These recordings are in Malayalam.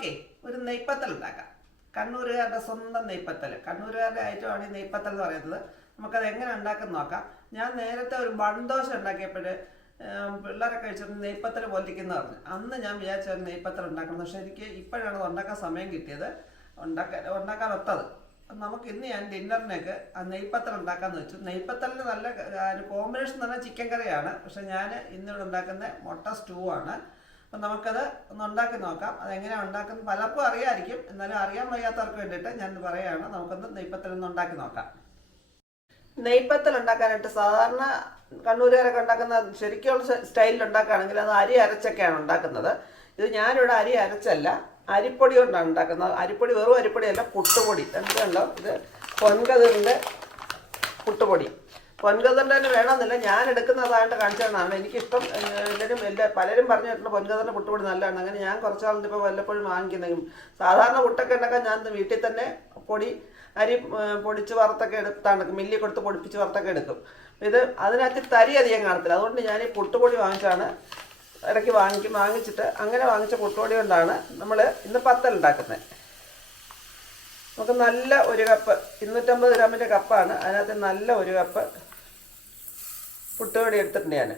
നമുക്കേ ഒരു നെയ്പ്പത്തൽ ഉണ്ടാക്കാം. കണ്ണൂരുകാരുടെ സ്വന്തം നെയ്പ്പത്തൽ, കണ്ണൂരുകാരുടെ ഐറ്റമാണ് ഈ നെയ്പ്പത്തൽ എന്ന് പറയുന്നത്. നമുക്കത് എങ്ങനെ ഉണ്ടാക്കുന്ന നോക്കാം. ഞാൻ നേരത്തെ ഒരു ബൺദോശ ഉണ്ടാക്കിയപ്പോൾ പിള്ളേരൊക്കെ കഴിച്ചിട്ട് നെയ്പ്പത്തൽ പോലിരിക്കുന്ന പറഞ്ഞു. അന്ന് ഞാൻ വിചാരിച്ച ഒരു നെയ്പ്പത്തൽ ഉണ്ടാക്കണം. പക്ഷേ എനിക്ക് ഇപ്പോഴാണ് അത് ഉണ്ടാക്കാൻ സമയം കിട്ടിയത്, ഉണ്ടാക്കാൻ ഒത്തത്. നമുക്ക് ഇന്ന് ഞാൻ ഡിന്നറിനൊക്കെ ആ നെയ്പ്പത്തൽ ഉണ്ടാക്കാമെന്ന് വെച്ചു. നെയ്പ്പത്തലിന് നല്ല കോമ്പിനേഷൻ തന്നെ ചിക്കൻ കറിയാണ്. പക്ഷേ ഞാൻ ഇന്നിവിടെ ഉണ്ടാക്കുന്ന മുട്ട സ്റ്റൂ ആണ്. അപ്പം നമുക്കത് ഒന്ന് ഉണ്ടാക്കി നോക്കാം. അതെങ്ങനെയാണ് ഉണ്ടാക്കുന്നത് പലർക്കും അറിയാമായിരിക്കും, എന്നാലും അറിയാൻ വയ്യാത്തവർക്ക് വേണ്ടിയിട്ട് ഞാൻ പറയുകയാണ്. നമുക്കൊന്ന് നെയ്പ്പത്തൽ ഒന്ന് ഉണ്ടാക്കി നോക്കാം. നെയ്പ്പത്തൽ ഉണ്ടാക്കാനായിട്ട് സാധാരണ കണ്ണൂരുകാരൊക്കെ ഉണ്ടാക്കുന്ന ശരിക്കുള്ള സ്റ്റൈലിൽ ഉണ്ടാക്കുകയാണെങ്കിൽ അത് അരി അരച്ചൊക്കെയാണ് ഉണ്ടാക്കുന്നത്. ഇത് ഞാനിവിടെ അരി അരച്ചല്ല, അരിപ്പൊടി കൊണ്ടാണ് ഉണ്ടാക്കുന്നത്. അരിപ്പൊടി വെറും അരിപ്പൊടിയല്ല, പുട്ടുപൊടി. എന്തുണ്ടോ ഇത് പൊൻകതിറിൻ്റെ പുട്ടുപൊടി. പൊൻകതിറിൻ്റെ തന്നെ വേണമെന്നില്ല, ഞാൻ എടുക്കുന്നതായിട്ട് കാണിച്ചതാണ്. എനിക്കിഷ്ടം. പലരും പറഞ്ഞു കേട്ടിട്ടുണ്ട് പൊൻകതിറിൻ്റെ പുട്ടുപൊടി നല്ലതാണ്. അങ്ങനെ ഞാൻ കുറച്ചാളുണ്ട് ഇപ്പോൾ വല്ലപ്പോഴും വാങ്ങിക്കുന്നതും. സാധാരണ പുട്ടൊക്കെ ഉണ്ടാക്കാൻ ഞാൻ വീട്ടിൽ തന്നെ അരി പൊടിച്ച് വറുത്തൊക്കെ എടുത്താണ്, മില്ലിൽ കൊടുത്ത് പൊടിപ്പിച്ച് വറുത്തൊക്കെ എടുക്കും. ഇത് അതിനകത്ത് തരി അധികം കാണത്തില്ല. അതുകൊണ്ട് ഞാൻ ഈ പുട്ടുപൊടി വാങ്ങിച്ചാണ് ഇടയ്ക്ക് വാങ്ങിച്ചിട്ട് അങ്ങനെ വാങ്ങിച്ച പുട്ടുപൊടി കൊണ്ടാണ് നമ്മൾ ഇന്ന് പത്തൽ ഉണ്ടാക്കുന്നത്. നമുക്ക് നല്ല ഒരു കപ്പ് 250 ഗ്രാമിൻ്റെ കപ്പാണ്. അതിനകത്ത് നല്ല ഒരു കപ്പ് പുട്ടുപൊടി എടുത്തിട്ടുണ്ട് ഞാൻ.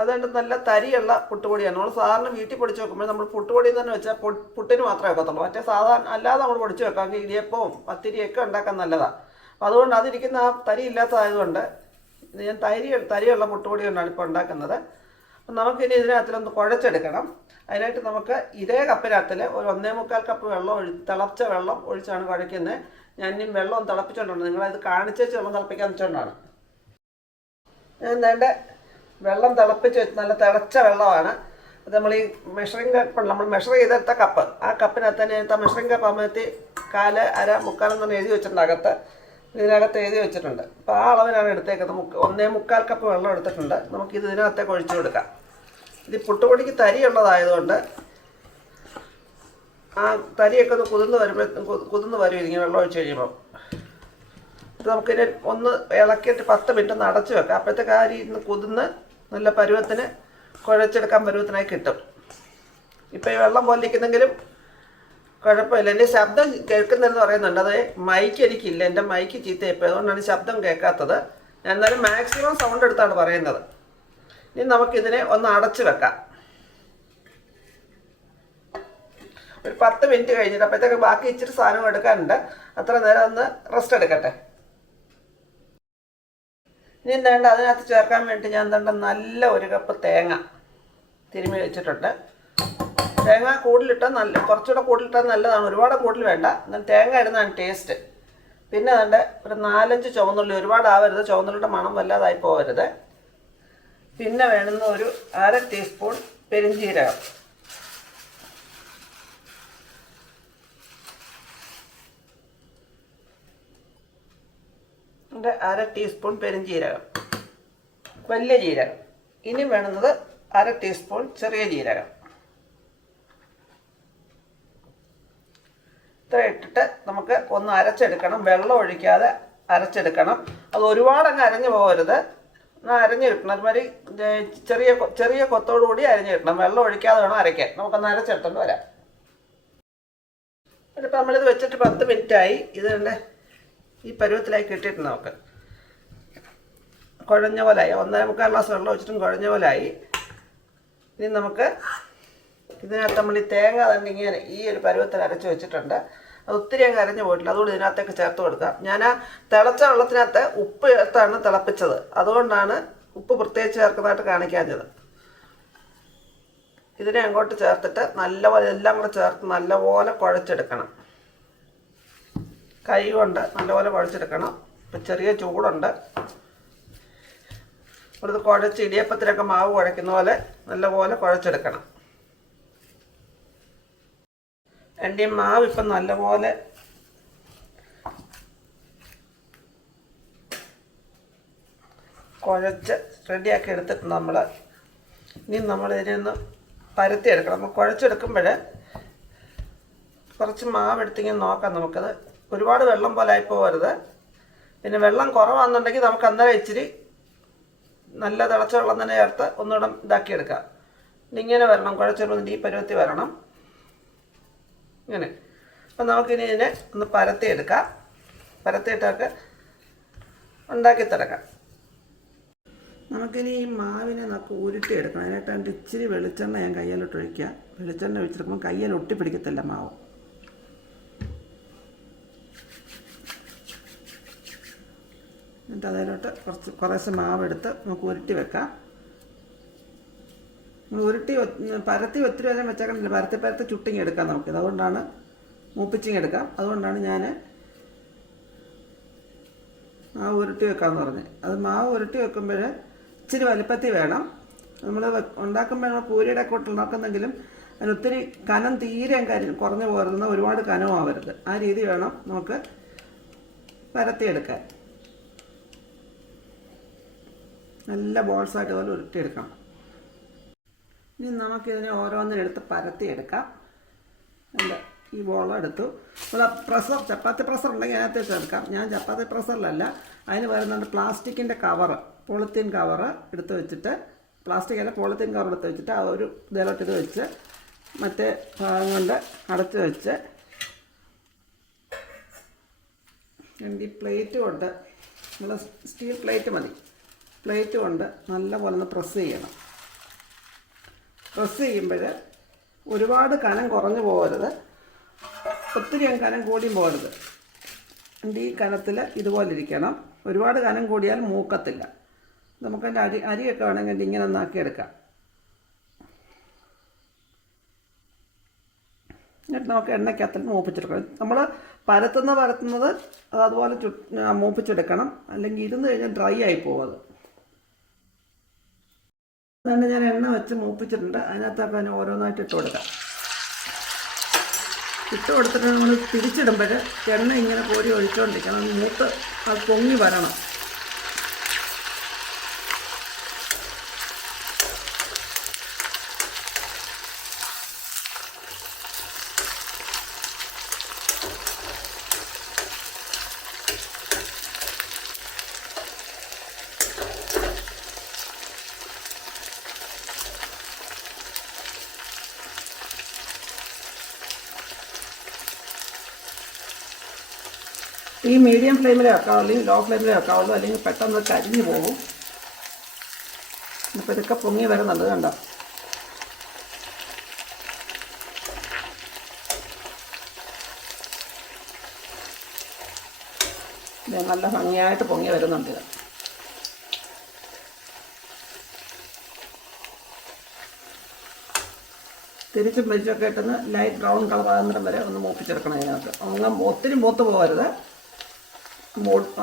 അതുകൊണ്ട് നല്ല തരിയുള്ള പുട്ടുപൊടിയാണ്. നമ്മൾ സാധാരണ വീട്ടിൽ പൊടിച്ച് വെക്കുമ്പോൾ നമ്മൾ പുട്ടുപൊടി തന്നെ വെച്ചാൽ പുട്ടിന് മാത്രമേ വെക്കത്തുള്ളൂ. മറ്റേ സാധാരണ അല്ലാതെ നമ്മൾ പൊടിച്ച് വെക്കാമെങ്കിൽ ഇടിയപ്പവും പത്തിരിയൊക്കെ ഉണ്ടാക്കാൻ നല്ലതാണ്. അപ്പോൾ അതുകൊണ്ട് അതിരിക്കുന്ന ആ തരി ഇല്ലാത്തതായതുകൊണ്ട് ഞാൻ തരിയുള്ള പുട്ടുപൊടി കൊണ്ടാണ് ഇപ്പോൾ ഉണ്ടാക്കുന്നത്. അപ്പം നമുക്കിനി ഇതിനകത്തിലൊന്ന് കുഴച്ചെടുക്കണം. അതിനായിട്ട് നമുക്ക് ഇതേ കപ്പിനകത്തിൽ ഒരു 1.25 കപ്പ് തിളച്ച വെള്ളം ഒഴിച്ചാണ് കുഴയ്ക്കുന്നത്. ഞാൻ ഇനി വെള്ളം തിളപ്പിച്ചുകൊണ്ടാണ്, നിങ്ങളത് കാണിച്ചേച്ച് വെള്ളം തിളപ്പിക്കാൻ വെച്ചുകൊണ്ടാണ്. ഞാൻ വേണ്ട വെള്ളം തിളപ്പിച്ച് വെച്ച് നല്ല തിളച്ച വെള്ളമാണ്. അത് നമ്മൾ ഈ മെഷറിംഗ് കപ്പ്, നമ്മൾ മെഷർ ചെയ്തെടുത്ത കപ്പ്, ആ കപ്പിനകത്ത് തന്നെ മെഷറിംഗ് കപ്പ് ആകുമ്പോഴത്തെ 1/4 1/2 1/4 എന്ന് എഴുതി വെച്ചിട്ടുണ്ട്. ഇതിനകത്ത് എഴുതി വെച്ചിട്ടുണ്ട്. അപ്പോൾ ആ അളവിനാണ് എടുത്തേക്കുന്നത്. 1.25 കപ്പ് വെള്ളം എടുത്തിട്ടുണ്ട്. നമുക്കിത് ഇതിനകത്തേക്ക് ഒഴിച്ചു കൊടുക്കാം. ഇത് പുട്ടുപൊടിക്ക് തരിയുള്ളതായതുകൊണ്ട് ആ തരിയൊക്കെ ഒന്ന് കുതിർന്ന് വരും ഇങ്ങനെ വെള്ളം ഒഴിച്ച് കഴിയുമ്പോൾ. ഇത് നമുക്കിതിനെ ഒന്ന് ഇളക്കിയിട്ട് 10 മിനിറ്റ് ഒന്ന് അടച്ചു വെക്കാം. അപ്പോഴത്തേക്ക് ആ അരി ഇന്ന് കുതിർന്ന് നല്ല പരുവത്തിന് കുഴച്ചെടുക്കാൻ പരുവത്തിനായി കിട്ടും. ഇപ്പോൾ ഈ വെള്ളം പോലെ ഇരിക്കുന്നെങ്കിലും കുഴപ്പമില്ല. എൻ്റെ ശബ്ദം കേൾക്കുന്നതെന്ന് പറയുന്നുണ്ട്. അത് മൈക്ക് എനിക്കില്ല, എൻ്റെ മൈക്ക് ചീത്തയിപ്പോൾ, അതുകൊണ്ടാണ് ശബ്ദം കേൾക്കാത്തത്. ഞാൻ എന്നാലും മാക്സിമം സൗണ്ട് എടുത്താണ് പറയുന്നത്. ഇനി നമുക്കിതിനെ ഒന്ന് അടച്ചു വെക്കാം. ഒരു 10 മിനിറ്റ് കഴിഞ്ഞിട്ട് അപ്പോഴത്തേക്ക് ബാക്കി ഇച്ചിരി സാധനം എടുക്കാനുണ്ട്. അത്ര നേരം ഒന്ന് റെസ്റ്റ് എടുക്കട്ടെ. ഇനി എന്താണ്ട് അതിനകത്ത് ചേർക്കാൻ വേണ്ടി ഞാൻ നല്ല ഒരു കപ്പ് തേങ്ങ തിരുമ്മി വെച്ചിട്ടുണ്ട്. തേങ്ങ കൂടുതലിട്ടാൽ കുറച്ചുകൂടെ കൂടുതലിട്ടാൽ നല്ലതാണ്. ഒരുപാട് കൂടുതൽ വേണ്ട, എന്നാൽ തേങ്ങ ഇടുന്നതാണ് ടേസ്റ്റ്. പിന്നെ അതുകൊണ്ട് ഒരു 4-5 ചുവന്നുള്ളി, ഒരുപാടാവരുത്, ചുവന്നുള്ളിയുടെ മണം വല്ലാതായി പോകരുത്. പിന്നെ വേണ്ടുന്ന ഒരു 1/2 ടീസ്പൂൺ പെരുംജീരകം, എൻ്റെ 1/2 ടീസ്പൂൺ പെരുംജീരകം, വലിയ ജീരകം. ഇനി വേണ്ടുന്നത് 1/2 ടീസ്പൂൺ ചെറിയ ജീരകം. ഇത്ര ഇട്ടിട്ട് നമുക്ക് ഒന്ന് അരച്ചെടുക്കണം. വെള്ളം ഒഴിക്കാതെ അരച്ചെടുക്കണം. അത് ഒരുപാടങ്ങ് അരഞ്ഞു പോകരുത്, അരഞ്ഞു കിട്ടണം. അതുമാതിരി ചെറിയ കൊത്തോടുകൂടി അരഞ്ഞു കിട്ടണം. വെള്ളം ഒഴിക്കാതെ വേണം അരയ്ക്കാൻ. നമുക്കൊന്ന് അരച്ചെടുത്തോണ്ട് വരാം. ഇപ്പം നമ്മളിത് വെച്ചിട്ട് 10 മിനിറ്റായി. ഇത് ഈ പരുവത്തിലായി കിട്ടിയിട്ട് നമുക്ക് കുഴഞ്ഞ പോലായി. 1.25 ഗ്ലാസ് വെള്ളം ഒഴിച്ചിട്ടും കുഴഞ്ഞ പോലായി. ഇനി നമുക്ക് ഇതിനകത്ത് നമ്മൾ ഈ തേങ്ങ തന്നെ ഇങ്ങനെ ഈ ഒരു പരുവത്തിൽ അരച്ച് വെച്ചിട്ടുണ്ട്. അത് ഒത്തിരി അങ്ങ് അരഞ്ഞു പോയിട്ടില്ല, അതുകൊണ്ട് ഇതിനകത്തേക്ക് ചേർത്ത് കൊടുക്കാം. ഞാൻ ആ തിളച്ച വെള്ളത്തിനകത്ത് ഉപ്പ് ചേർത്താണ് തിളപ്പിച്ചത്, അതുകൊണ്ടാണ് ഉപ്പ് പ്രത്യേകിച്ച് ചേർക്കുന്നതായിട്ട് കാണിക്കാഞ്ഞത്. ഇതിനെ അങ്ങോട്ട് ചേർത്തിട്ട് നല്ലപോലെ എല്ലാം കൂടെ ചേർത്ത് നല്ലപോലെ കുഴച്ചെടുക്കണം. കൈ കൊണ്ട് നല്ലപോലെ കുഴച്ചെടുക്കണം. ഇപ്പം ചെറിയ ചൂടുണ്ട്. ഇത് കുഴച്ച് ഇടിയപ്പത്തിലൊക്കെ മാവ് കുഴയ്ക്കുന്ന പോലെ നല്ലപോലെ കുഴച്ചെടുക്കണം. എൻ്റെ ഈ മാവ് ഇപ്പം നല്ലപോലെ കുഴച്ച് റെഡിയാക്കി എടുത്തിട്ടുണ്ട് നമ്മൾ. ഇനി നമ്മളിതിനെ ഒന്ന് പരത്തിയെടുക്കണം. നമ്മൾ കുഴച്ചെടുക്കുമ്പോൾ കുറച്ച് മാവ് എടുത്തിങ്ങനെ നോക്കാം. നമുക്കത് ഒരുപാട് വെള്ളം പോലെ ആയി പോകരുത്. പിന്നെ വെള്ളം കുറവാണെന്നുണ്ടെങ്കിൽ നമുക്ക് അന്നേരം ഇച്ചിരി നല്ല തിളച്ച വെള്ളം തന്നെ ചേർത്ത് ഒന്നുകൂടെ ഇതാക്കിയെടുക്കാം. ഇങ്ങനെ വരണം, കുഴച്ചെടുത്ത് ഈ പരുവത്തിൽ വരണം ഇങ്ങനെ. അപ്പം നമുക്കിനി ഇതിനെ ഒന്ന് പരത്തിയെടുക്കാം. പരത്തിയിട്ടൊക്കെ ഉണ്ടാക്കി തിരക്കാം. നമുക്കിനി ഈ മാവിനെ നമുക്ക് ഉരുട്ടിയെടുക്കണം. അതിനായിട്ട് ഇച്ചിരി വെളിച്ചെണ്ണ ഞാൻ കയ്യിലോട്ട് ഒഴിക്കുക. വെളിച്ചെണ്ണ ഒഴിച്ചെടുക്കുമ്പോൾ കയ്യിൽ ഒട്ടിപ്പിടിക്കത്തില്ല മാവ്. എന്നിട്ട് അതിലോട്ട് കുറേശ്ശെ മാവെടുത്ത് നമുക്ക് ഉരുട്ടി വെക്കാം. ഉരുട്ടി പരത്തി ഒത്തിരി വരെ വെച്ചേക്കണില്ല. പരത്തി ചുട്ടിങ്ങി എടുക്കാം നമുക്കിത്. അതുകൊണ്ടാണ് മൂപ്പിച്ചിങ്ങി എടുക്കാം. അതുകൊണ്ടാണ് ഞാൻ മാവ് ഉരുട്ടി വെക്കാമെന്ന് പറഞ്ഞത്. അത് മാവ് ഉരുട്ടി വെക്കുമ്പോൾ ഇച്ചിരി വലിപ്പത്തിൽ വേണം. നമ്മൾ ഉണ്ടാക്കുമ്പോൾ നമ്മൾ പൂരിയുടെ കൂട്ട് ഉണ്ടാക്കുന്നെങ്കിലും അതിനൊത്തിരി കനം തീരെ കുറഞ്ഞു പോരുന്ന, ഒരുപാട് കനമാവരുത്. ആ രീതി വേണം നമുക്ക് പരത്തിയെടുക്കാൻ. നല്ല ബോൾസായിട്ട് പോലെ ഉരുട്ടിയെടുക്കണം. ഇനി നമുക്കിതിനെ ഓരോന്നിനെടുത്ത് പരത്തിയെടുക്കാം. അല്ല, ഈ ബോളെടുത്തു. പ്രഷർ, ചപ്പാത്തി പ്രഷർ ഉണ്ടെങ്കിൽ അതിനകത്ത് ചേർക്കാം. ഞാൻ ചപ്പാത്തി പ്രഷറിലല്ല, അതിന് വരുന്നുണ്ട് പ്ലാസ്റ്റിക്കിൻ്റെ കവറ്, പോളിത്തീൻ കവറ് എടുത്ത് വെച്ചിട്ട്, പ്ലാസ്റ്റിക് അല്ല പോളിത്തീൻ കവർ എടുത്ത് വെച്ചിട്ട് ആ ഒരു ഇതിലോട്ട് ഇത് വെച്ച് മറ്റേ ഭാഗം കൊണ്ട് അടച്ച് വെച്ച് ഈ പ്ലേറ്റ് കൊണ്ട്, നമ്മൾ സ്റ്റീൽ പ്ലേറ്റ് മതി, പ്ലേറ്റ് കൊണ്ട് നല്ലപോലെ ഒന്ന് പ്രസ് ചെയ്യണം. പ്രസ് ചെയ്യുമ്പോൾ ഒരുപാട് കനം കുറഞ്ഞു പോകരുത്, ഒത്തിരി കനം കൂടിയും പോകരുത്. ഈ കനത്തിൽ ഇതുപോലെ ഇരിക്കണം. ഒരുപാട് കനം കൂടിയാൽ മൂക്കത്തില്ല. നമുക്കതിൻ്റെ അരിയൊക്കെ വേണമെങ്കിൽ ഇങ്ങനെ ഒന്നാക്കിയെടുക്കാം. എന്നിട്ട് നമുക്ക് എണ്ണയ്ക്കകത്തിൽ മൂപ്പിച്ചെടുക്കണം. നമ്മൾ പരത്തുന്നത് അത് അതുപോലെ മൂപ്പിച്ചെടുക്കണം. അല്ലെങ്കിൽ ഇരുന്ന് കഴിഞ്ഞാൽ ഡ്രൈ ആയി പോകും. അതുകൊണ്ട് ഞാൻ എണ്ണ വെച്ച് മൂപ്പിച്ചിട്ടുണ്ട്. അതിനകത്തൊക്കെ അതിന് ഓരോന്നായിട്ട് ഇട്ട് കൊടുക്കാം. ഇട്ട് കൊടുത്തിട്ട് നമ്മൾ തിരിച്ചിടുമ്പോൾ എണ്ണ ഇങ്ങനെ കോരി ഒഴിച്ചുകൊണ്ടിരിക്കണം. മൂത്ത് അത് പൊങ്ങി വരണം. ഈ മീഡിയം ഫ്ലെയിമിൽ വെക്കാവുള്ളൂ, അല്ലെങ്കിൽ ലോ ഫ്ലെയിമിൽ വെക്കാവുള്ളൂ, അല്ലെങ്കിൽ പെട്ടെന്ന് കരിഞ്ഞു പോകും. ഇപ്പോൾ ഇതൊക്കെ പൊങ്ങി വരുന്നുണ്ട്, കണ്ടോ? ഇത് നല്ല ഭംഗിയായിട്ട് പൊങ്ങി വരുന്നുണ്ട്. ഇത് തിരിച്ചും പിരിച്ചൊക്കെ ഇട്ടൊന്ന് ലൈറ്റ് ബ്രൗൺ കളർ ആകുന്നിടം വരെ ഒന്ന് മൂപ്പിച്ചെടുക്കണം. അതിനകത്ത് അങ്ങ് ഒത്തിരി മൂത്ത് പോകരുത്,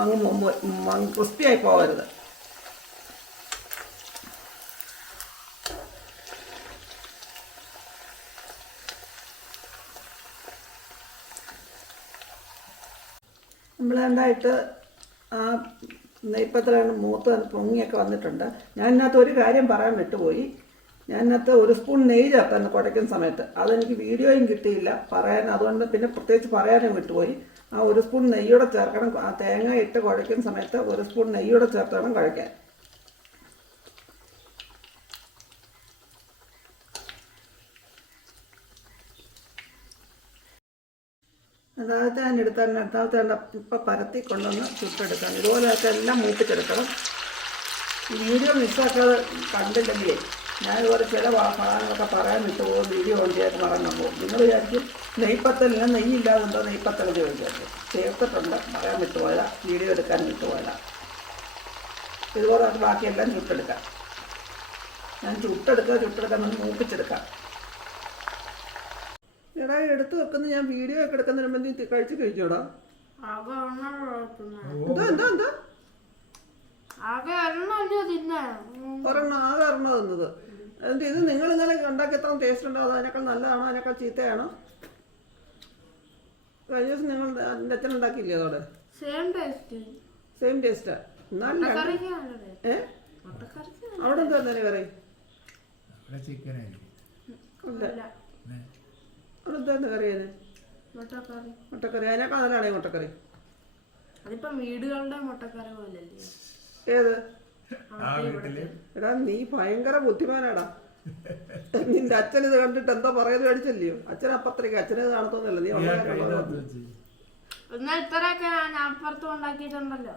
അങ്ങ് ക്രിസ്പിയായി പോകരുത്. നമ്മളെന്തായിട്ട് ആ നെയ്പ്പത്തിലാണ് മൂത്ത് പൊങ്ങിയൊക്കെ വന്നിട്ടുണ്ട്. ഞാൻ ഇതിനകത്ത് ഒരു കാര്യം പറയാൻ വിട്ടുപോയി. ഞാൻ ഇതിനകത്ത് 1 സ്പൂൺ നെയ്യ് ചേർത്തായിരുന്നു കുഴയ്ക്കുന്ന സമയത്ത്. അതെനിക്ക് വീഡിയോയും കിട്ടിയില്ല പറയാൻ, അതുകൊണ്ട് പിന്നെ പ്രത്യേകിച്ച് പറയാനും വിട്ടുപോയി. ആ 1 സ്പൂൺ നെയ്യൂടെ ചേർക്കണം. ആ തേങ്ങ ഇട്ട് കുഴയ്ക്കുന്ന സമയത്ത് 1 സ്പൂൺ നെയ്യൂടെ ചേർത്ത് വേണം കുഴയ്ക്കാൻ. അതായത് ഞാൻ അടുത്താമത്തെ ഇപ്പം പരത്തി കൊണ്ടുവന്ന് ചുട്ടെടുക്കാം. ഇതുപോലെയൊക്കെ എല്ലാം മൂപ്പിച്ചെടുക്കണം. ഈ വീഡിയോ മിസ്സാക്കാതെ കണ്ടില്ലെങ്കിലേ ഞാനിതുപോലെ ചില ഭാഗങ്ങളൊക്കെ പറയാൻ വിട്ടുപോകും, വീഡിയോ ഓൺ ചെയ്യാൻ മറന്നു പോകും. നിങ്ങൾ വിചാരിക്കും നെയ്പ്പത്തലിന് നെയ്യില്ലാതുണ്ടോ നെയ്പ്പത്തൽ ചോദിച്ചത്. ചേർത്തിട്ടുണ്ട്, പറയാൻ വിട്ടുപോയതാ, വീഡിയോ എടുക്കാൻ വിട്ടുപോയതാ. ഇതുപോലെ അത് ബാക്കിയെല്ലാം ചുട്ടെടുക്കാം. ഞാൻ ചുട്ടെടുക്കാൻ നമുക്ക് മൂപ്പിച്ചെടുക്കാം. എടാ എടുത്ത് വെക്കുന്ന ഞാൻ വീഡിയോ ഒക്കെ എടുക്കുന്നതിന് മുമ്പ് കഴിച്ചു കഴിച്ചോടാ. എന്താ എന്താ ഒരെണ്ണം ആകെ ഒരെണ്ണം തന്നത്. എന്നിട്ട് ഇത് നിങ്ങൾ ഇന്നലെ ഉണ്ടാക്കി എത്ര ടേസ്റ്റ് ഉണ്ടോ? അത് അതിനേക്കാൾ നല്ലതാണോ അതിനേക്കാൾ ചീത്തയാണോ? കഴിഞ്ഞ ദിവസം നിങ്ങൾ എൻ്റെ അച്ഛൻ ഉണ്ടാക്കിയില്ലേ അതോടെ? സെയിം ടേസ്റ്റാ. എന്നാലും അവിടെ എന്താ തന്നെ കറി? അവിടെ എന്താ കറി? മുട്ടക്കറി. അതിനേക്കാൾ നല്ലതാണേ മുട്ടക്കറി. അതിപ്പം വീടുകളുടെ മുട്ടക്കറി പോലല്ലേ? ഏത് ആ വീട്ടില് എടാ നീ ഭയങ്കര ബുദ്ധിമാനാടാ. നിന്റെ അച്ഛൻ ഇത് കണ്ടിട്ട് എന്താ പറയുന്നത് മേടിച്ചല്ലയോ? അച്ഛൻ അപ്പത്രയ്ക്ക് അച്ഛനത് കാണത്തൊന്നുമല്ല. നീ ഞാൻ കയ്യിനകത്ത് വെച്ച് എന്നാ ഇത്രയൊക്കെ ഞാൻ അപ്പുറത്തും ഉണ്ടാക്കിയിട്ടുണ്ടല്ലോ.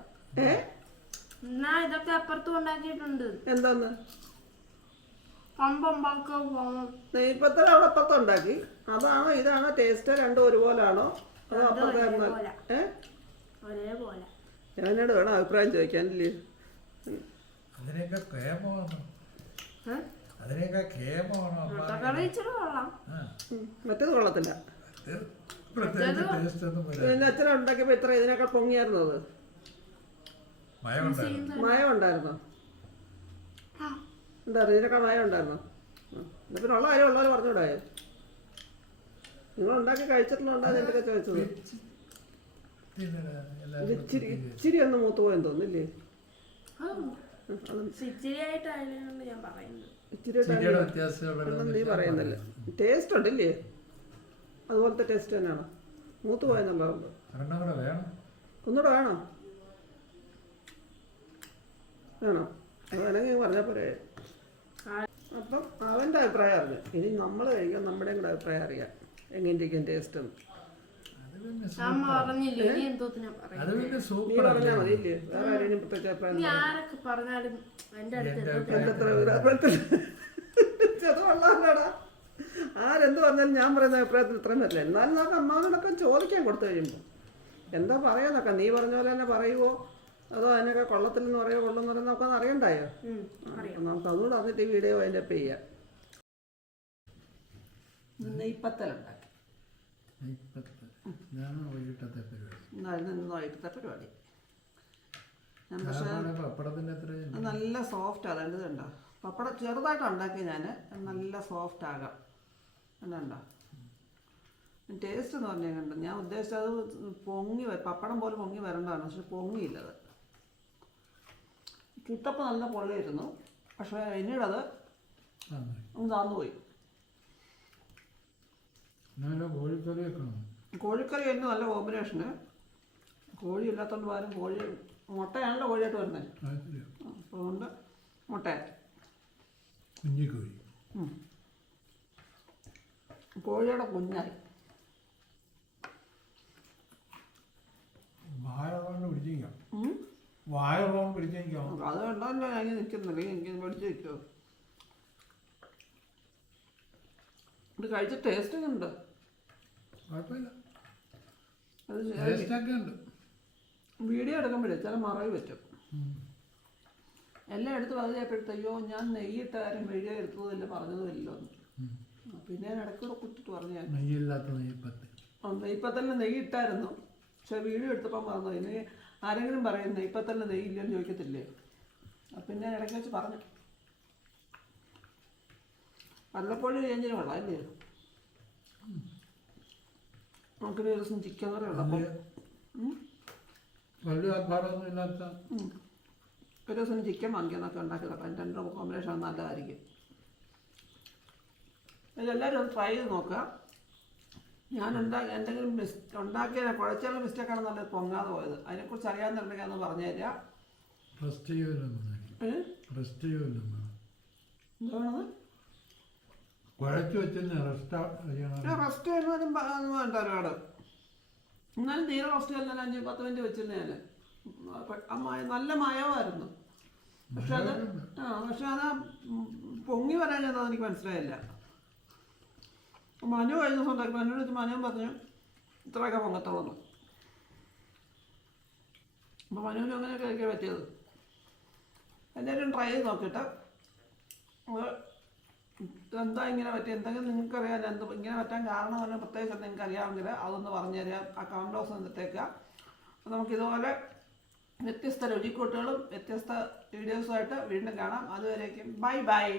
എന്നാ ഇതൊക്കെ അപ്പുറത്തും ഉണ്ടാക്കിയിട്ടുണ്ട്. എന്താന്ന് പമ്പൊക്കെ നെയ്പ്പത്തൽ അവിടെ അപ്പുറത്ത് ഉണ്ടാക്കി. അതാണോ ഇതാണോ ടേസ്റ്റ്? രണ്ടും ഒരുപോലാണോ അതോ അപ്പുറത്തായിരുന്നോ? ഒരേപോലെ. ഞാനോട് വേണം അഭിപ്രായം ചോദിക്കാനില്ലേ? അതിനെയൊക്കെ കേമമാണോ? അതിനെയൊക്കെ കേമമാണോ? മുട്ടക്കറി ഇച്ചിരി കൊള്ളാം. മറ്റേത് കൊള്ളത്തില്ല. പ്രത്യേകിച്ച് ടേസ്റ്റ് ഒന്നും വരാ. പിന്നെ അച്ഛനെ ഉണ്ടാക്കിയപ്പോ ഇത്ര ഇതിനൊക്കെ പൊങ്ങിയായിരുന്നു. അത് മയം ഉണ്ടായിരുന്നോ? എന്തായിരുന്നു ഇതിനൊക്കെ മയം ഉണ്ടായിരുന്നോ? എന്നാ പിന്നെ ഉള്ള കാര്യം ഉള്ളവർ പറഞ്ഞുകൂടായോ? നിങ്ങൾ ഉണ്ടാക്കി കഴിച്ചിട്ടുണ്ടോ എന്നൊക്കെ ചോദിച്ചത്. ഇച്ചിരി ഇച്ചിരി ഒന്ന് മൂത്ത് പോയെന്ന് തോന്നില്ലേ? ഇച്ചിരി നീ പറയുന്നല്ലേ. ടേസ്റ്റ് ഉണ്ടല്ലേ? അതുപോലത്തെ ടേസ്റ്റ് തന്നെയാണോ? മൂത്ത് പോയെന്നുള്ളതുണ്ട്. ഒന്നുകൂടെ വേണോ? വേണോ? അത് വേണമെങ്കിൽ പറഞ്ഞാൽ പോരെ. അപ്പം അവൻ്റെ അഭിപ്രായം അറിഞ്ഞു. ഇനി നമ്മൾ കഴിക്കാൻ നമ്മുടെയും കൂടെ അഭിപ്രായം അറിയാം എങ്ങനെയിരിക്കും ടേസ്റ്റ് എന്ന്. നീ പറഞ്ഞാൽ മതി ഇല്ലേ? വേറെ ആരെയും പ്രത്യേകിച്ച് അഭിപ്രായം അത് കൊള്ളാണ്ടാടാ. ആരെന്ത് പറഞ്ഞാലും ഞാൻ പറയുന്ന അഭിപ്രായത്തിൽ ഇത്രയും പറ്റില്ല. എന്നാലും നമുക്ക് അമ്മാവനോടൊക്കെ ചോദിക്കാൻ കൊടുത്തു കഴിയുമ്പോൾ എന്താ പറയാന്നൊക്കെ. നീ പറഞ്ഞ പോലെ തന്നെ പറയുമോ അതോ അതിനൊക്കെ കൊള്ളത്തില്ലെന്ന് പറയുമോ കൊള്ളെന്ന് പറയുന്നത് നമുക്കത് അറിയണ്ടായോ? നമുക്ക് അതുകൊണ്ട് വന്നിട്ട് ഈ വീഡിയോ അതിൻ്റെ അപ്പ് ചെയ്യാം. നെയ്പ്പത്തലുണ്ടാക്കി. ഇന്നായിരുന്നു വൈകിട്ടത്തെ പരിപാടി. ഞാൻ പക്ഷേ നല്ല സോഫ്റ്റ് അതായത് ഉണ്ടോ പപ്പടം ചെറുതായിട്ട് ഉണ്ടാക്കി ഞാൻ നല്ല സോഫ്റ്റ് ആകാം എന്നുണ്ടോ. ടേസ്റ്റ് എന്ന് പറഞ്ഞാൽ കണ്ടു. ഞാൻ ഉദ്ദേശിച്ചത് പൊങ്ങി പപ്പടം പോലെ പൊങ്ങി വരേണ്ടതാണ്. പക്ഷെ പൊങ്ങിയില്ലത്. ചുട്ടപ്പോൾ നല്ല പൊള്ളിയിരുന്നു. പക്ഷേ പിന്നീടത് താന്നുപോയി. കോഴിക്കറി ആയിരുന്നു നല്ല കോമ്പിനേഷന്. കോഴി ഇല്ലാത്തതുകൊണ്ട് പാരും കോഴി മുട്ടയാണല്ലോ കോഴിയായിട്ട് വരുന്നത്. അപ്പോൾ അതുകൊണ്ട് മുട്ട കോഴിയുടെ കുഞ്ഞായി. അത് കണ്ടല്ലോ ഞാൻ നിൽക്കുന്നില്ല. എനിക്ക് മേടിച്ച് വയ്ക്കുമോ? ഇത് കഴിച്ച ടേസ്റ്റ് ഉണ്ട്. വീഡിയോ എടുക്കുമ്പോഴേ ചില മറവ് പറ്റും. എല്ലാം എടുത്ത് പകുതിയായപ്പോഴത്തേക്കോ ഞാൻ നെയ്യിട്ട കാര്യം വീഡിയോ എടുത്തതുമില്ല പറഞ്ഞതുമില്ലോ. പിന്നെ ഞാൻ ഇടയ്ക്കൂടെ കുത്തിട്ട് പറഞ്ഞു. ഞാൻ നെയ്പ്പത്തലിന് നെയ്യ് ഇട്ടായിരുന്നു. പക്ഷെ വീഡിയോ എടുത്തപ്പം പറഞ്ഞു. ഇനി ആരെങ്കിലും പറയും നെയ്പ്പത്തലിന് നെയ്യില്ലെന്ന് ചോദിക്കത്തില്ലേ? പിന്നെ ഇടയ്ക്ക് വെച്ച് പറഞ്ഞു. വല്ലപ്പോഴും ചേഞ്ചിന് കൊള്ളാം അല്ലേ? നമുക്കൊരു ദിവസം ചിക്കൻ കറി ഉള്ളപ്പോൾ ഒരു ദിവസം ചിക്കൻ വാങ്ങിയെന്നൊക്കെ ഉണ്ടാക്കി നോക്കാം. രണ്ടും കോമ്പിനേഷൻ നല്ലതായിരിക്കും. ഇതെല്ലാവരും ഒന്ന് ട്രൈ ചെയ്ത് നോക്കുക. ഞാൻ എന്തെങ്കിലും ഉണ്ടാക്കിയ കുഴച്ചുള്ള മിസ്റ്റേക്കാണ് നല്ലത് പൊങ്ങാതെ പോയത്. അതിനെക്കുറിച്ച് അറിയാമെന്നുണ്ടെങ്കിൽ ഒന്ന് പറഞ്ഞു തരിക. എന്താണത്? റെസ്റ്റ് ചെയ്യുന്നതിനും വേണ്ട ഒരുപാട്. എന്നാലും തീരെ റെസ്റ്റ് ചെയ്യാൻ 5-10 മിനിറ്റ് വെച്ചിരുന്നു ഞാൻ. നല്ല മയമായിരുന്നു. പക്ഷെ അത് പൊങ്ങി വരാൻ ചെന്നത് എനിക്ക് മനസ്സിലായില്ല. മനു കഴിഞ്ഞ ദിവസം ഉണ്ടാക്കി. മനു വെച്ച് മനു പറഞ്ഞു ഇത്രയൊക്കെ പൊങ്ങത്തുള്ളൂ. അപ്പോൾ മനുവിന് അങ്ങനെയൊക്കെ കഴിക്കാൻ പറ്റിയത്. എല്ലാവരും ട്രൈ ചെയ്ത് നോക്കിയിട്ട് എന്താ ഇങ്ങനെ പറ്റി എന്തെങ്കിലും നിങ്ങൾക്കറിയാൻ ഇങ്ങനെ പറ്റാൻ കാരണം തന്നെ പ്രത്യേകിച്ച് നിങ്ങൾക്ക് അറിയാമെങ്കിൽ അതൊന്ന് പറഞ്ഞു തരാം. ആ കമൻറ്റ് ബോക്സ് എന്നിട്ടേക്കുക. നമുക്കിതുപോലെ വ്യത്യസ്ത രുചിക്കൂട്ടുകളും വ്യത്യസ്ത വീഡിയോസുമായിട്ട് വീണ്ടും കാണാം. അതുവരേക്കും ബൈ ബൈ.